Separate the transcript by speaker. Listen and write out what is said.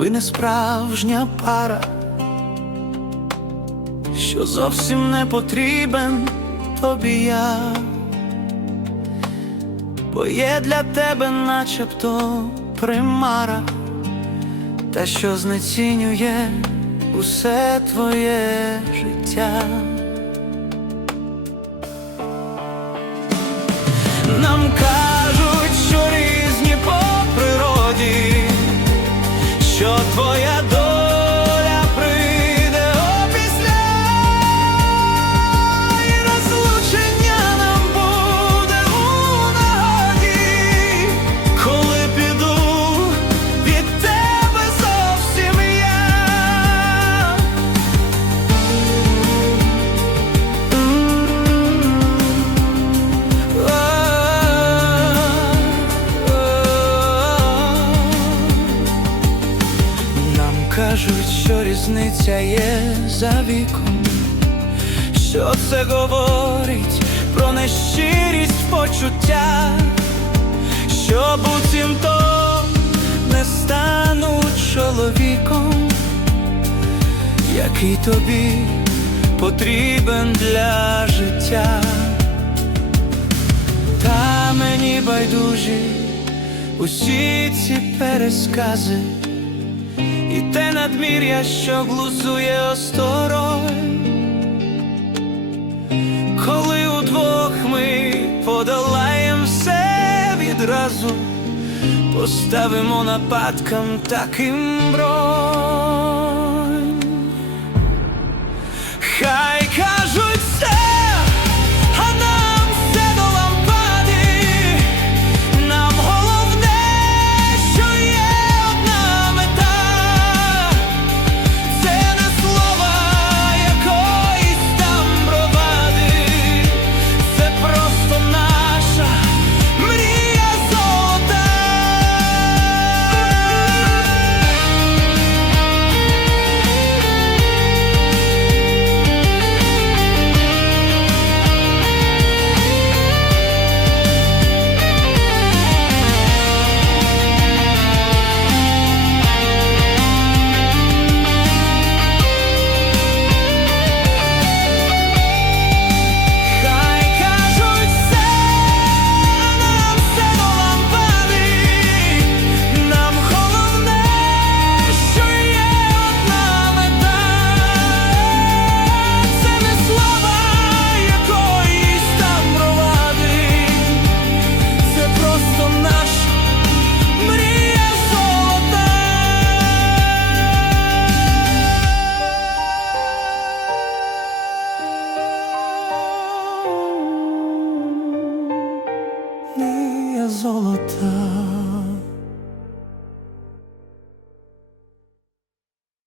Speaker 1: ви не справжня пара, що зовсім не потрібен тобі я, бо є для тебе начебто примара, та що знецінює усе твоє життя. Кажуть, що різниця є за віком, що це говорить про нещирість в почуттях, що буцімто не стану чоловіком, який тобі потрібен для життя. Та мені байдужі усі ці перескази, надмір'я, що глузує осторонь, коли удвох ми подолаєм все відразу, поставимо нападкам таким бронь. Золота.